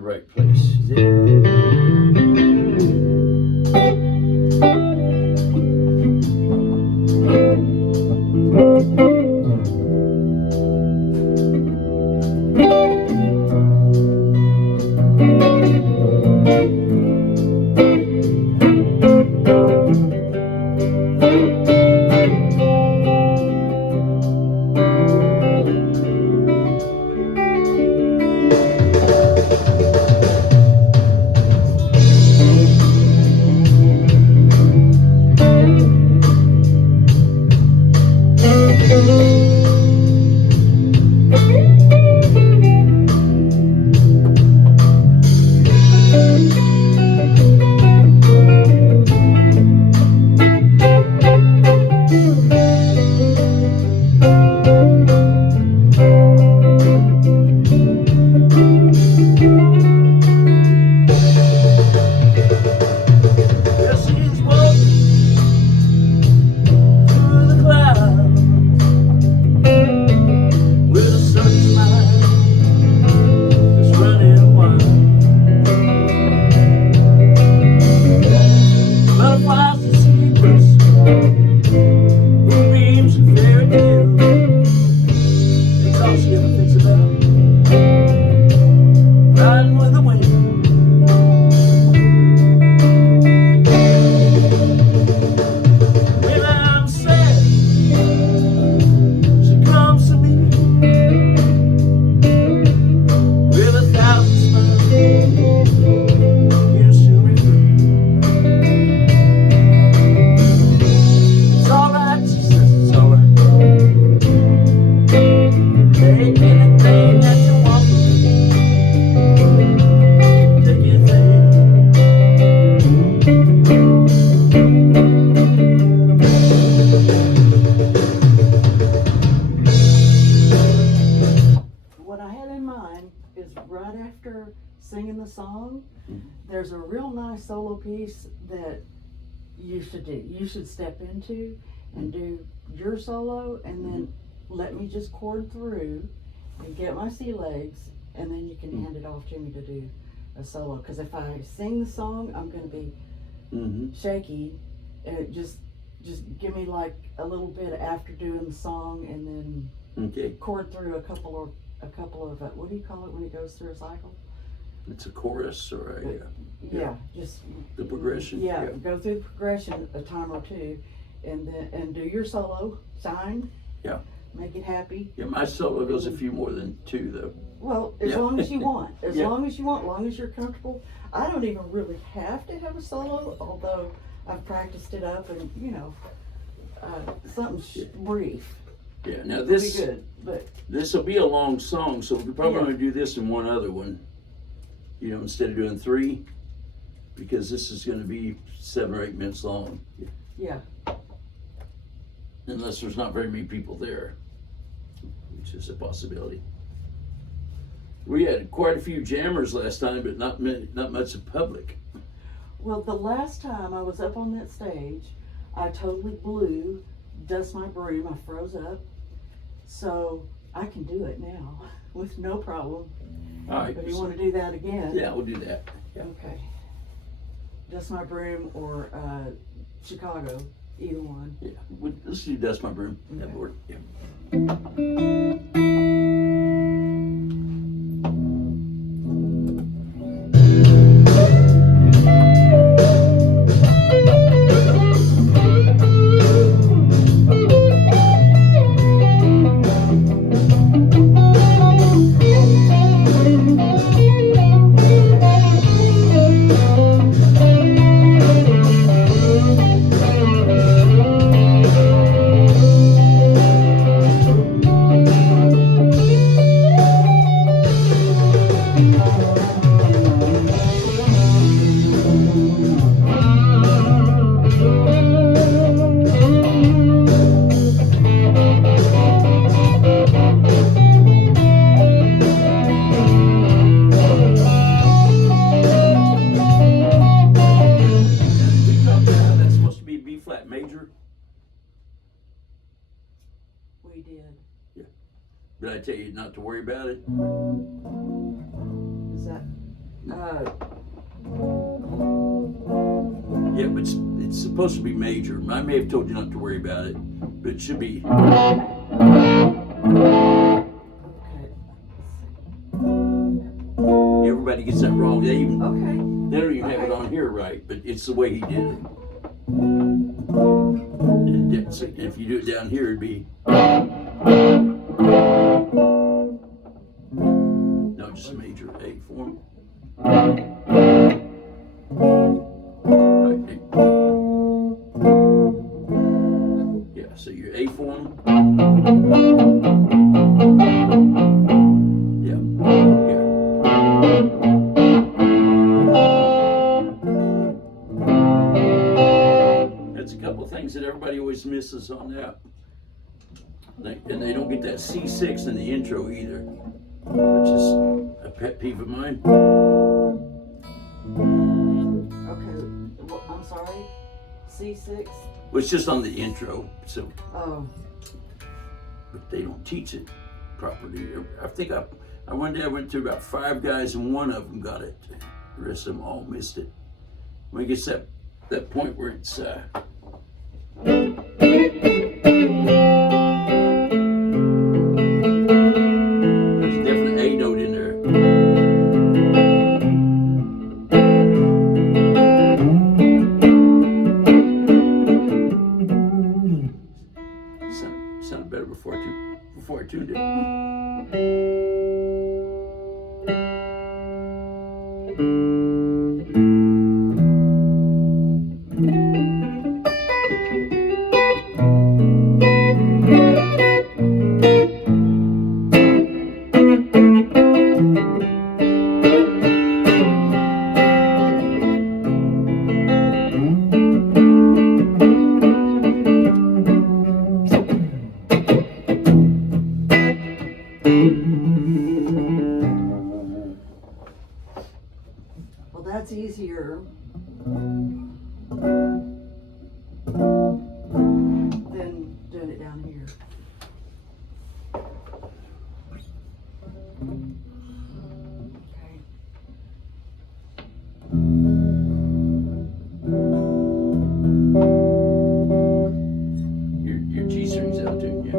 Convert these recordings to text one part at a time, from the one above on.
the right place. Is it? Singing the song, there's a real nice solo piece that you should do. You should step into and do your solo, and then let me just chord through and get my sea legs, and then you can hand it off to me to do a solo. Because if I sing the song, I'm going to be shaky. And just give me like a little bit after doing the song, and then chord through a couple of what do you call it when it goes through a cycle? It's a chorus or a just the progression. Go through the progression a time or two, and do your solo, shine. Make it happy. My solo goes a few more than two though. Well, as long as you want, as long as you're comfortable. I don't even really have to have a solo, although I've practiced it up, and something brief. Now this be good, but this will be a long song, so we're probably going to do this in one other one. Instead of doing three, because this is going to be 7 or 8 minutes long. Unless there's not very many people there, which is a possibility. We had quite a few jammers last time, but not much of public. Well, the last time I was up on that stage, I totally blew Dust My Broom. I froze up. So I can do it now with no problem. All right. But you want to do that again? Yeah, we'll do that. Okay. Dust My Broom or Chicago, either one. Let's do Dust My Broom. Okay. That board. We did. Did I tell you not to worry about it? Is that Yeah, but it's supposed to be major. I may have told you not to worry about it, but it should be. Everybody gets that wrong. They don't even have it on here right, but it's the way he did it. And so if you do it down here, it'd be. No, just a major A form. Right there. Yeah, so your A form. Yeah. That's a couple of things that everybody always misses on that. And they don't get that C6 in the intro either, which is a pet peeve of mine. Okay, well, I'm sorry, C6? Well, it's just on the intro, so. Oh. But they don't teach it properly. I think one day I went through about 5 guys and one of them got it. The rest of them all missed it. When it gets that point where it's there's a definite A note in there. Sounded better before I tuned it. Well, that's easier than doing it down here. Okay. Your G string's out too, yeah.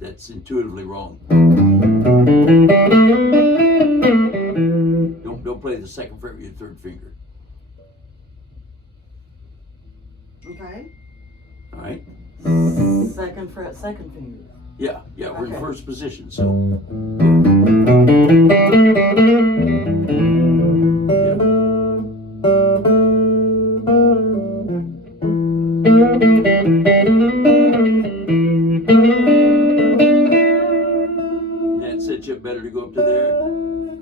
That's intuitively wrong. Don't play the second fret with your third finger. Okay. All right. Second fret, second finger. Yeah, we're in Okay. first position. So. That sets you up better to go up to there.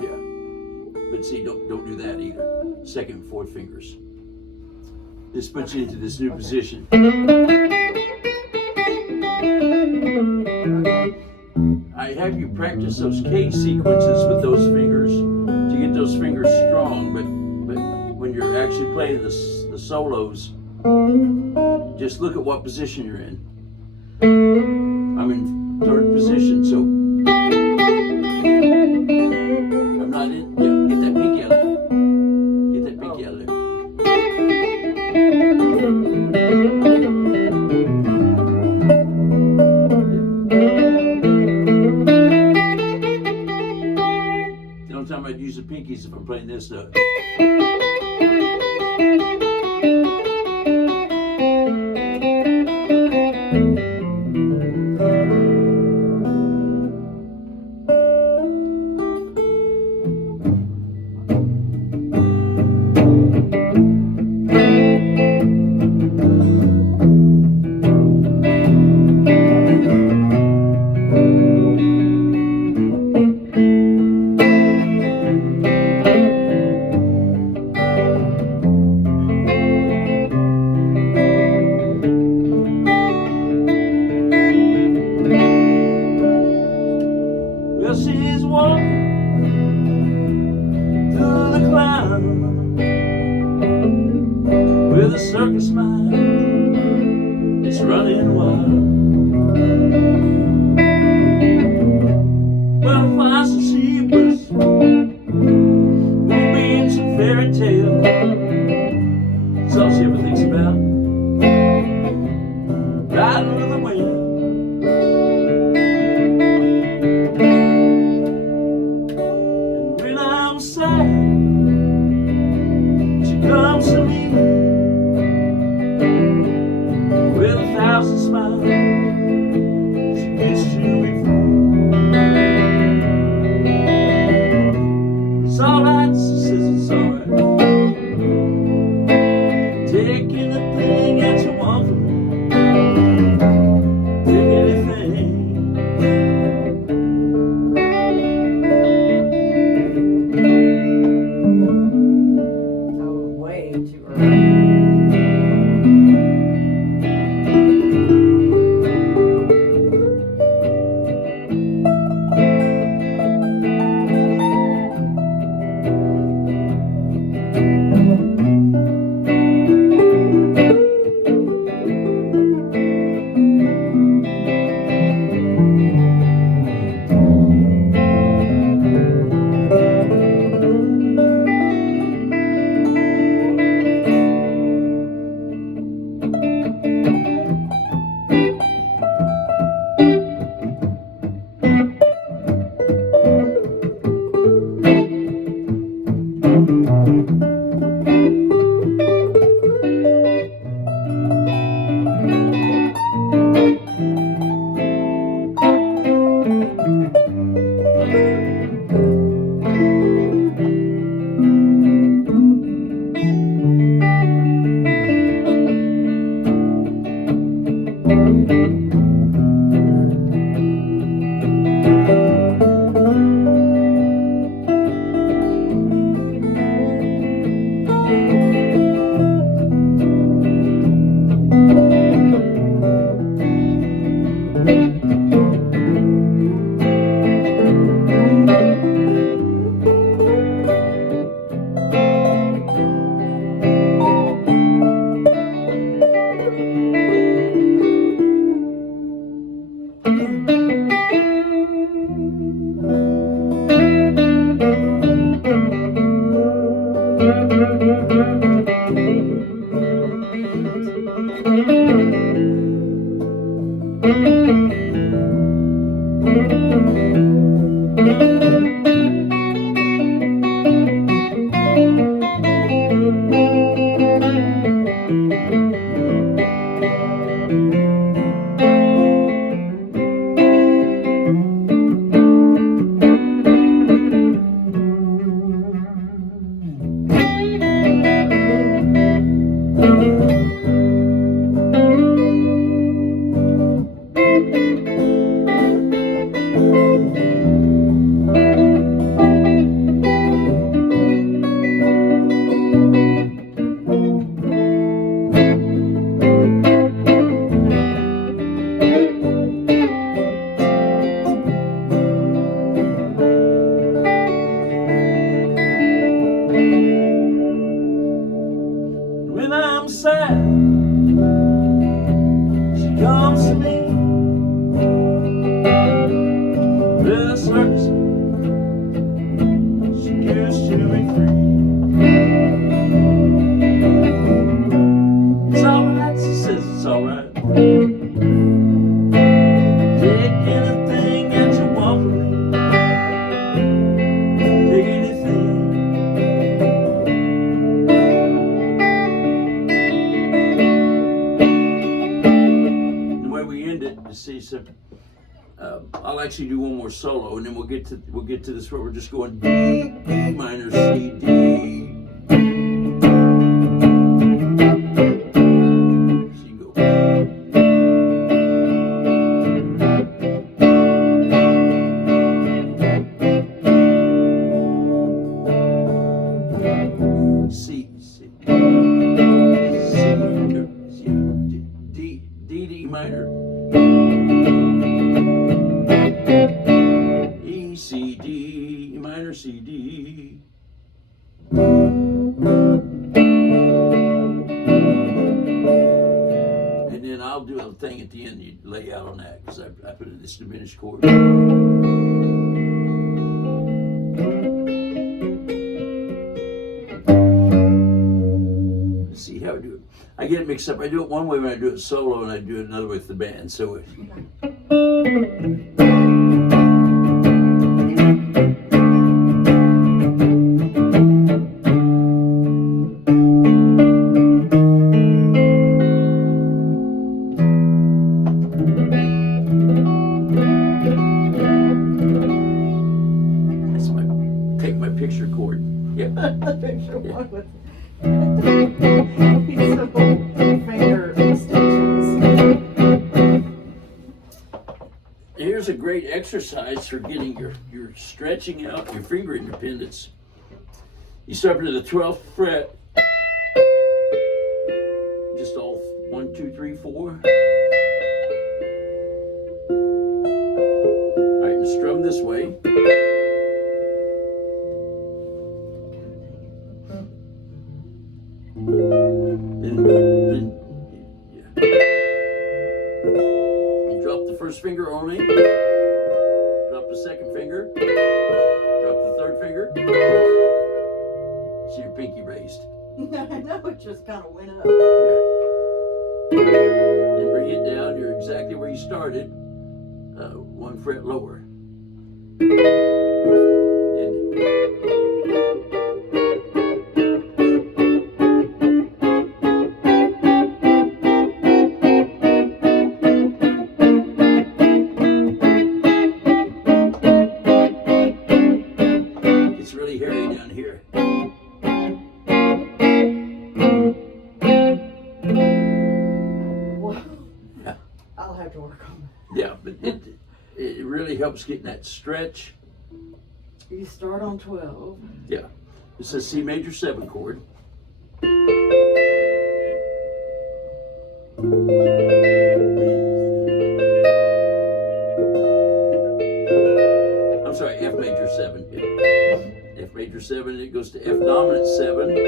Yeah. But see, don't do that either. Second and fourth fingers. This puts you into this new position. I have you practice those K sequences with those fingers to get those fingers strong, but when you're actually playing the solos, just look at what position you're in. I'm in third position, so I'm not in. Yeah, get that pinky out of there. Get that pinky out of there. The only time I'd use the pinkies if I'm playing this stuff. Well, she's walking through the clouds with a circus mind. It's running wild. Well, flies and zebras, moonbeams and fairy tales. That's all she ever thinks about. Riding with the wind. She comes to me with 1,000 smiles. She gets to me free. It's alright, she says it's alright. Taking the thing that you want from me. Take anything. Too early. alright. Take anything that you want from me. Take anything. The way we end it, you see, so I'll actually do one more solo, and then we'll get to this where we're just going D, E minor, C, D. So you go. C, C, C, D, D minor. E, C, D, minor, C, D. And then I'll do a thing at the end you lay out on that because I put in this diminished chord. Let's see how I do it. I get it mixed up. I do it one way when I do it solo, and I do it another way with the band. So that's my take my picture chord. Yep. Picture one with these simple finger extensions. Here's a great exercise for getting your stretching out your finger independence. You start to the 12th fret, just all 1, 2, 3, 4. All right, and strum this way. Then yeah. You drop the first finger only. Drop the second finger. Drop the third finger. See your pinky raised. I know, it just kind of went up. Yeah. Then bring it down. You're exactly where you started. 1 fret lower. It's really hairy down here. Well, Yeah. I'll have to work on that. Yeah, but it really helps getting that stretch. You start on 12. Yeah. It's a C major 7 chord. I'm sorry, F major 7. Yeah. F major 7, it goes to F dominant 7. Then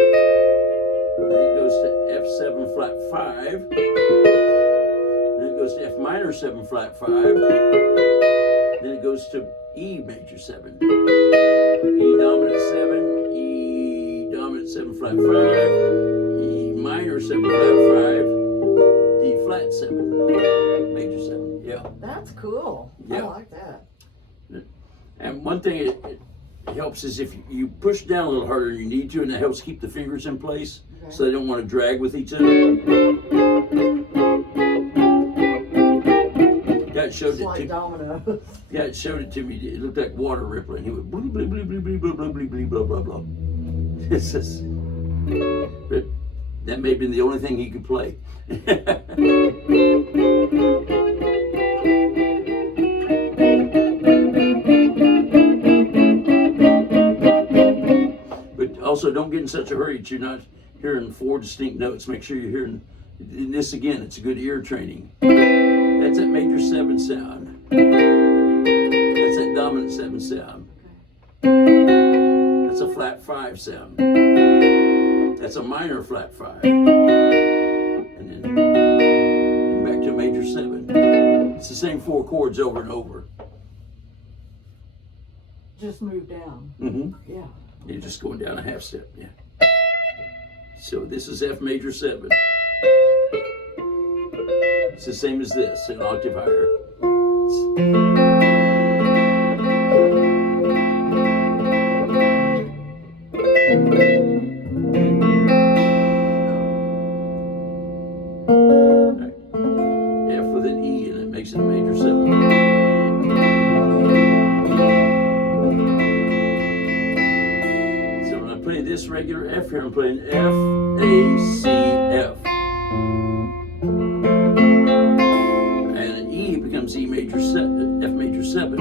it goes to F7 flat 5. Then it goes to F minor 7 flat 5. Then it goes to E major 7. E dominant 7, E dominant 7 flat 5, E minor 7 flat 5, D flat 7, major 7. Yeah. That's cool. Yeah. I like that. And one thing it helps is if you push down a little harder than you need to, and that helps keep the fingers in place so they don't want to drag with each other. God showed It's it like to dominoes. Yeah, it showed it to me. It looked like water rippling. He went blah blah blah blah blah blah blah blah blah blah blah. It's just, but that may have been the only thing he could play. But also, don't get in such a hurry that you're not hearing 4 distinct notes. Make sure you're hearing this again. It's a good ear training. That's that major 7 sound. That's that dominant 7 sound. That's a flat 5 sound. That's a minor flat 5. And then back to a major 7. It's the same 4 chords over and over. Just move down. Mm-hmm. Yeah. You're just going down a half step. Yeah. So this is F major 7. It's the same as this, an octave higher. F with an E, and it makes it a major 7. So when I play this regular F here, I'm playing F, A, C, F. And an E becomes E major 7, F major 7.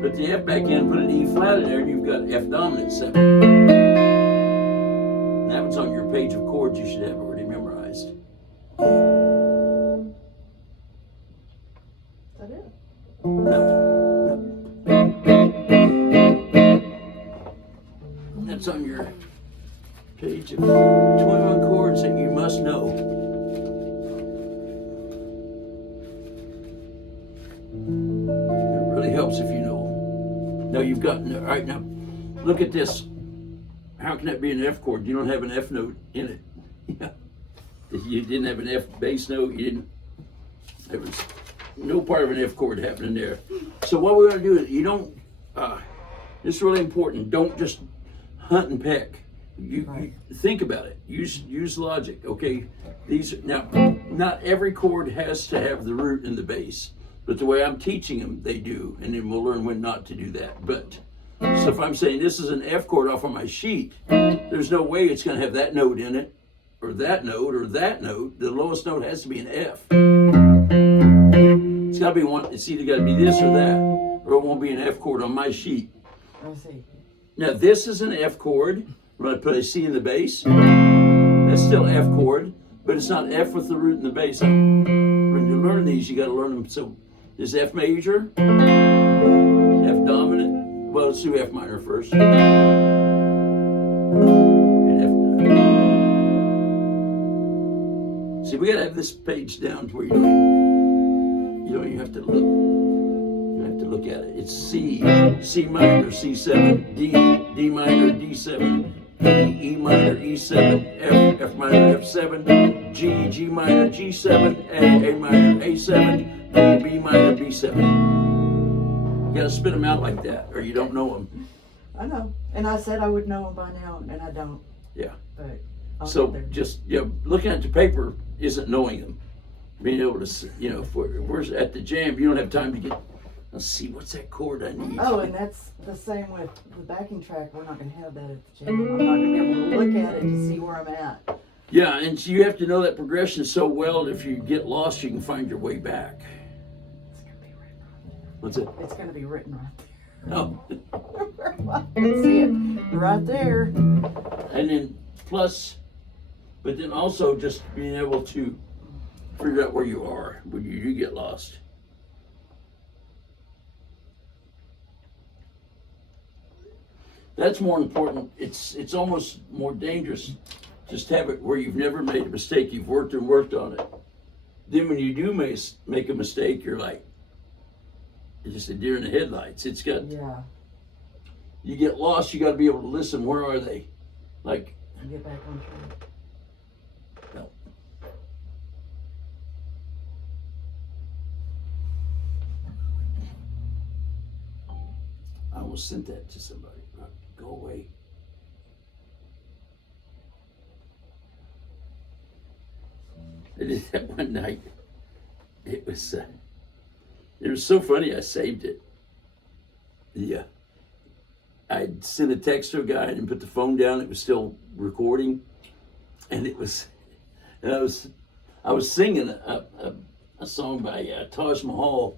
Put the F back in, put an E flat in there, and you've got F dominant 7. And that one's on your page of chords you should have already memorized. Is that it? No. That's on your page of 21 chords that you must know. It really helps if you know them. Now you've gotten it. All right, now look at this. How can that be an F chord? You don't have an F note in it. Yeah. You didn't have an F bass note. You didn't. There was no part of an F chord happening there. So what we're going to do is you don't. This is really important. Don't just hunt and peck. You think about it. Use logic. Okay. Not every chord has to have the root in the bass, but the way I'm teaching them, they do, and then we'll learn when not to do that. But so if I'm saying this is an F chord off on my sheet, there's no way it's going to have that note in it, or that note, or that note. The lowest note has to be an F. It's got to be one. It's either got to be this or that, or it won't be an F chord on my sheet. I see. Now this is an F chord. When I put a C in the bass, that's still F chord, but it's not F with the root in the bass. When you learn these, you got to learn them. So there's F major, F dominant. Well, let's do F minor first. And F. See, we got to have this page down to where you don't even have to look. You have to look at it. It's C, C minor, C7, D, D minor, D7, E, E minor, E7, F, F minor, F7, G, G minor, G7, A minor, A7, B minor, B7. You gotta spit them out like that, or you don't know them. I know. And I said I would know them by now, and I don't. Yeah. But So just looking at the paper isn't knowing them. Being able to, if we're at the jam, you don't have time to get. Let's see, what's that chord I need? Oh, and that's the same with the backing track. We're not going to have that at the jam. I'm not going to be able to look at it to see where I'm at. Yeah, and so you have to know that progression so well that if you get lost, you can find your way back. It's going to be written right there. What's it? It's going to be written right there. Oh. I can see it right there. And then plus, but then also just being able to figure out where you are when you do get lost. That's more important. It's almost more dangerous. Just have it where you've never made a mistake. You've worked and worked on it. Then when you do make a mistake, you're like, it's just a deer in the headlights. It's got, Yeah. you get lost, you got to be able to listen. Where are they? Like, And get back on track. no. I almost sent that to somebody. Go away. I did that one night. It was so funny. I saved it. Yeah. I sent a text to a guy and put the phone down. It was still recording, and I was singing a song by Taj Mahal.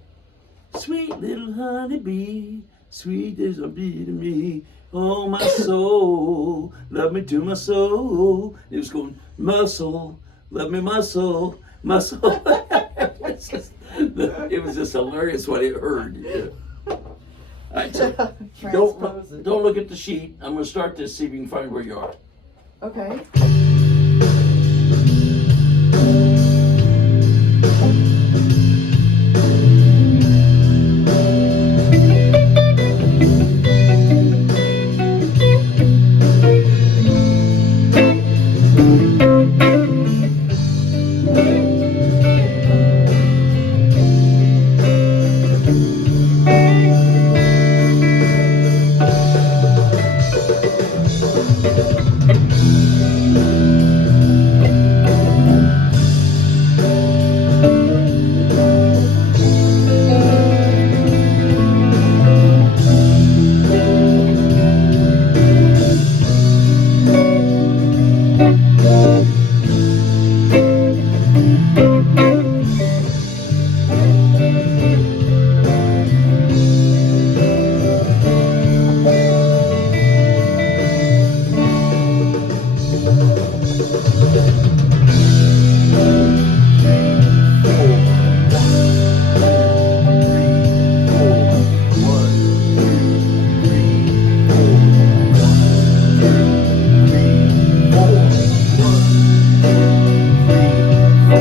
Sweet little honeybee, sweet as a bee to me. Oh, my soul, love me to my soul. It was going, muscle, love me, muscle, muscle. It was just hilarious what it heard. Yeah. All right, so don't look at the sheet. I'm going to start this, see if you can find where you are. Okay.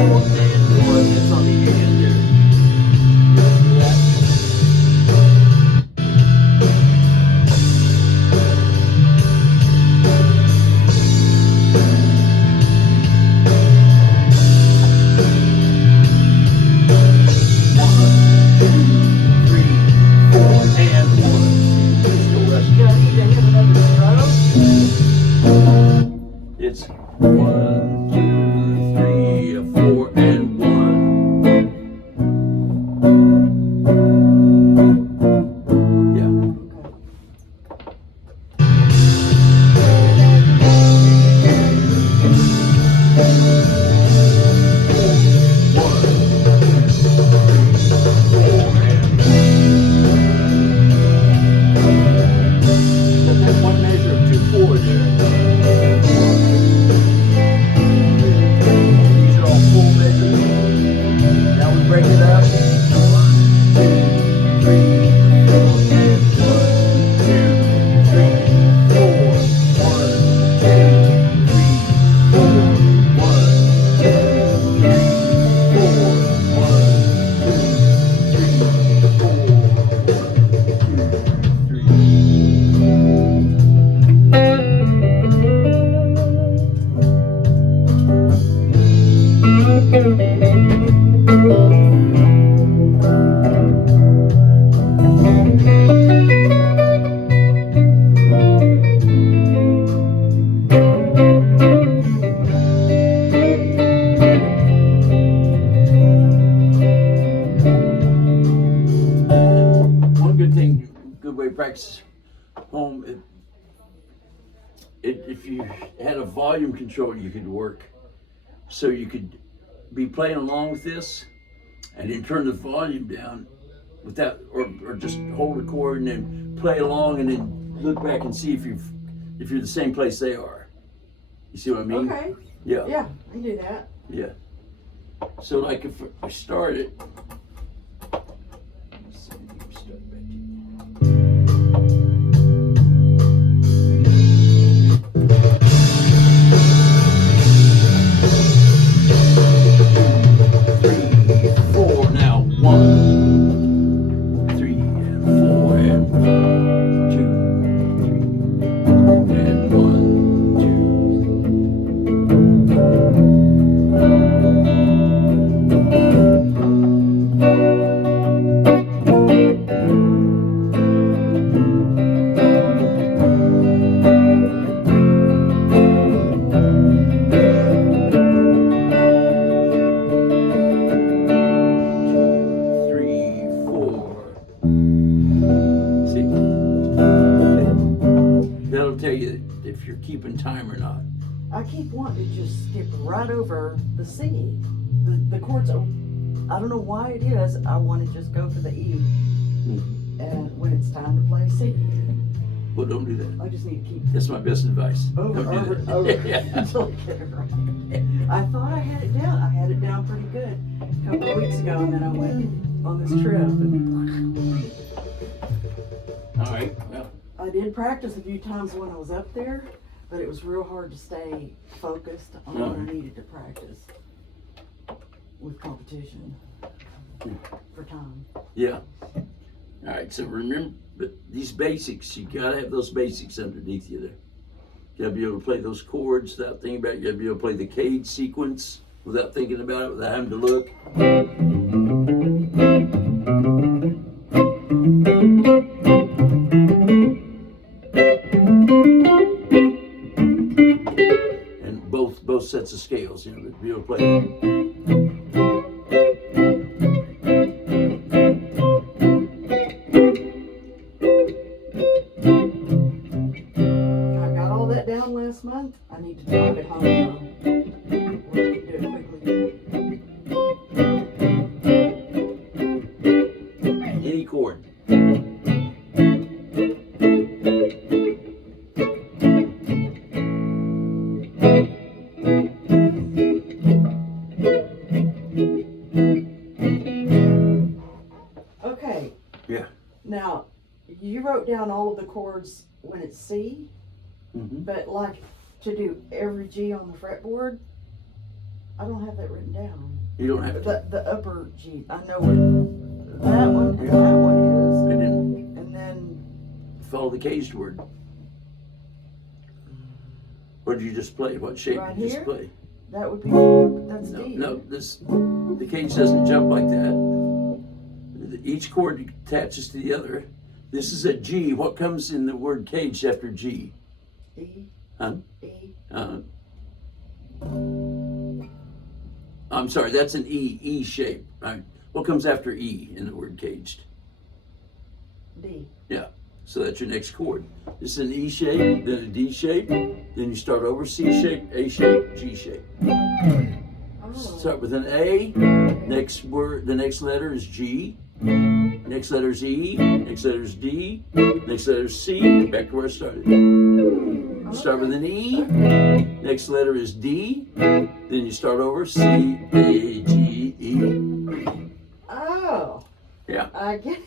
That's on the end there. It's 1, 2, 3, 4, and 1. Yeah. That one measure of 2, 4 there. These are all full measures. Now we break it up. 1, 2, 3, 4, and 1, 2, 3, 4. 1, 2, 3, 4. 1, 2, 3, 4. 1, 2, 3, 4. 1, 2, 3. One good thing, good way to practice home, if you had a volume control, you could work. So you could be playing along with this and then turn the volume down without, or just hold a chord and then play along and then look back and see if you're the same place they are. You see what I mean? Okay. Yeah. Yeah, I can do that. Yeah. So like if I start it, let's see, we start back here. Tell you if you're keeping time or not. I keep wanting to just skip right over the C. The chords, I don't know why it is, I want to just go for the E. And when it's time to play C. Well, don't do that. I just need to keep That's my best advice. over Yeah. until I get it right. I thought I had it down. I had it down pretty good a couple of weeks ago, and then I went on this trip. And All right. Well, I did practice a few times when I was up there, but it was real hard to stay focused on what I needed to practice with competition for time. yeah. All right. So remember, but these basics, you gotta have those basics underneath you there. You gotta be able to play those chords without thinking about it. You gotta be able to play the cage sequence without thinking about it, without having to look. And both sets of scales, you know, to be able to play that. I got all that down last month. I need to drive it home now. Work it, do it quickly. Any chord. Okay. Yeah. Now, you wrote down all of the chords when it's C, Mm-hmm. but But like to do every G on the fretboard, I don't have that written down. You don't have to. The upper G, I know what that one and that one And then is, and then follow the caged word. What did you just play? What shape Right did you just here? play? that would be that's No, D. no. The cage doesn't jump like that. Each chord attaches to the other. This is a G. What comes in the word caged after G? E. Huh? E. I'm sorry, that's an E shape. Right? What comes after E in the word caged? D. Yeah, so that's your next chord. This is an E shape, then a D shape, then you start over C shape, A shape, G shape. Oh. Start with an A, next word, the next letter is G, next letter is E, next letter is D, next letter is C, back to where I started. Start with an E, next letter is D, then you start over C, A, G, E. Oh. Yeah. I get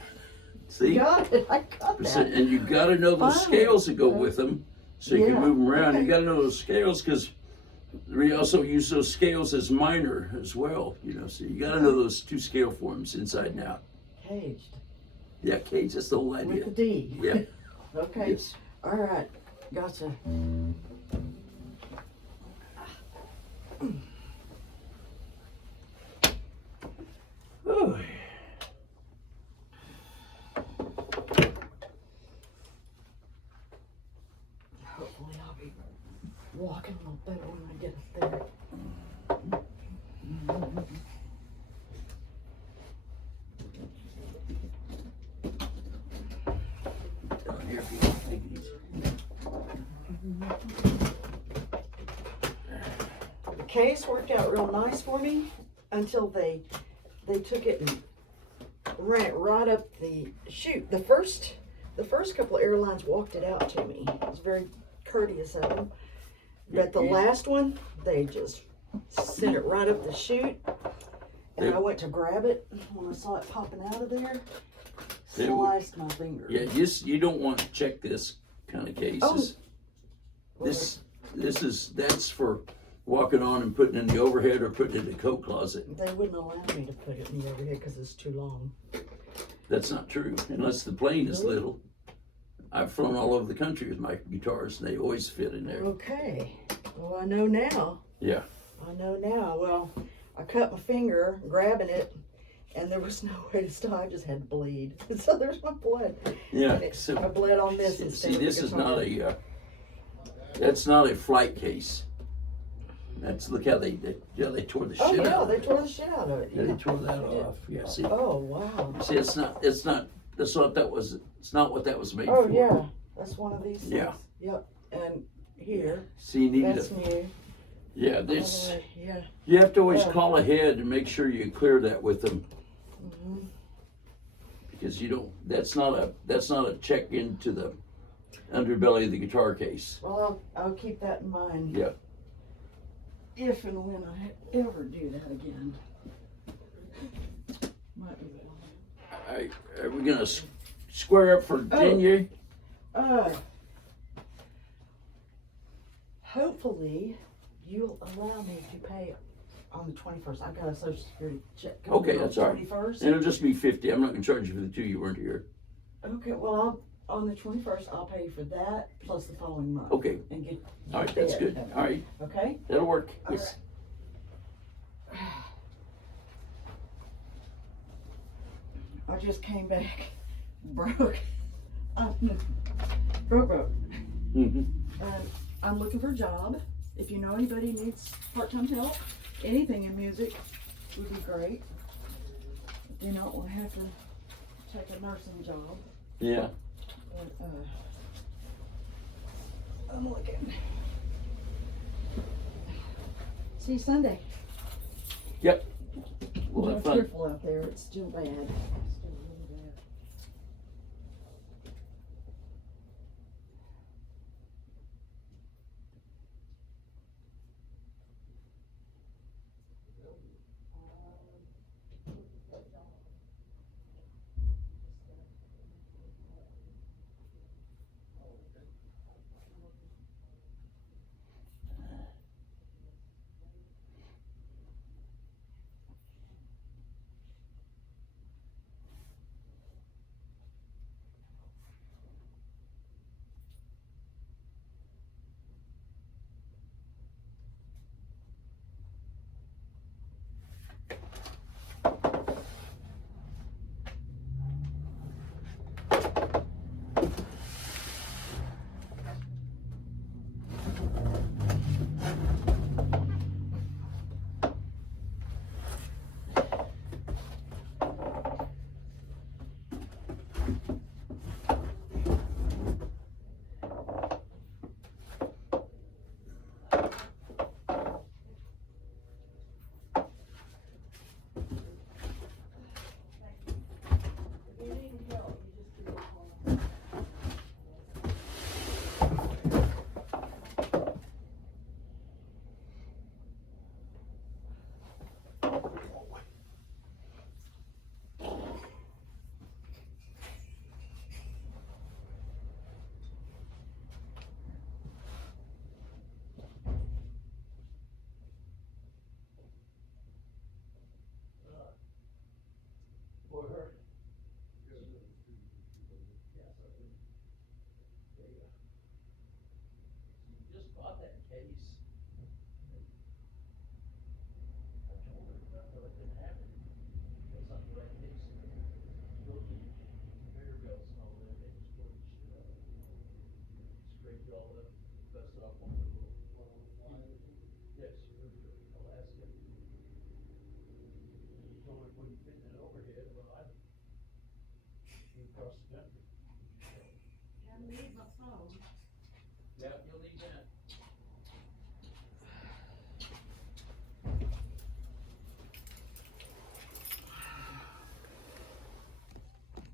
See? got it. I got that. And you got to know those Finally. scales that go with them, so you can Yeah. move them around. Okay. You got to know those scales because we also use those scales as minor as well. So you got to know those two scale forms inside and out. Caged. Yeah, cage. That's the whole With idea. the D. Yeah. Okay. Yes. All right. Gotcha. Oh. Hopefully I'll be walking a little better when I get up there. Down here, if you want to take it easy. The case worked out real nice for me until they took it and ran it right up the chute. The first couple of airlines walked it out to me. It was very courteous of them. But the last one, they just sent it right up the chute. And I went to grab it when I saw it popping out of there. Sliced my finger. Yeah, you don't want to check this kind of cases. That's for walking on and putting in the overhead or putting it in the coat closet. They wouldn't allow me to put it in the overhead because it's too long. That's not true, unless the plane is little. I've flown all over the country with my guitars, and they always fit in there. Okay. Well, I know now. Yeah. I know now. Well, I cut my finger grabbing it, and there was no way to stop. I just had to bleed. So there's my blood. Yeah. And I bled on this See, instead of this the is guitar. not a. That's not a flight case. Look how they tore the Oh shit yeah, out. they tore the shit out of it. Yeah, they tore that off. Yeah. See. Oh wow. See, it's not. That's what that was. It's not what that was made Oh for. yeah, that's one of these things. Yeah. Yep. And here, See, you need that's to. new. Yeah, this. Yeah. You have to always Yeah. call ahead and make sure you clear that with them, Mhm. because you don't. That's not a check into the underbelly of the guitar case. Well, I'll keep that in mind. Yeah. If and when I ever do that again. Might be well. Are we gonna square up for January? Hopefully, you'll allow me to pay on the 21st. I got a Social Security check coming Okay, on that's the all right. 21st. It'll just be 50. I'm not gonna charge you for the 2 you weren't here. Okay, well, on the 21st, I'll pay you for that plus the following month. Okay. And get All right, that's good. All right, Okay? that'll work. All Yes. I just came back broke. Broke. Mm-hmm. I'm looking for a job. If you know anybody who needs part-time help, anything in music would be great. Do not want to have to take a nursing job. Yeah. But, I'm looking. See you Sunday. Yep. We'll Be have fun. careful out there. It's still bad. It's still really bad. case.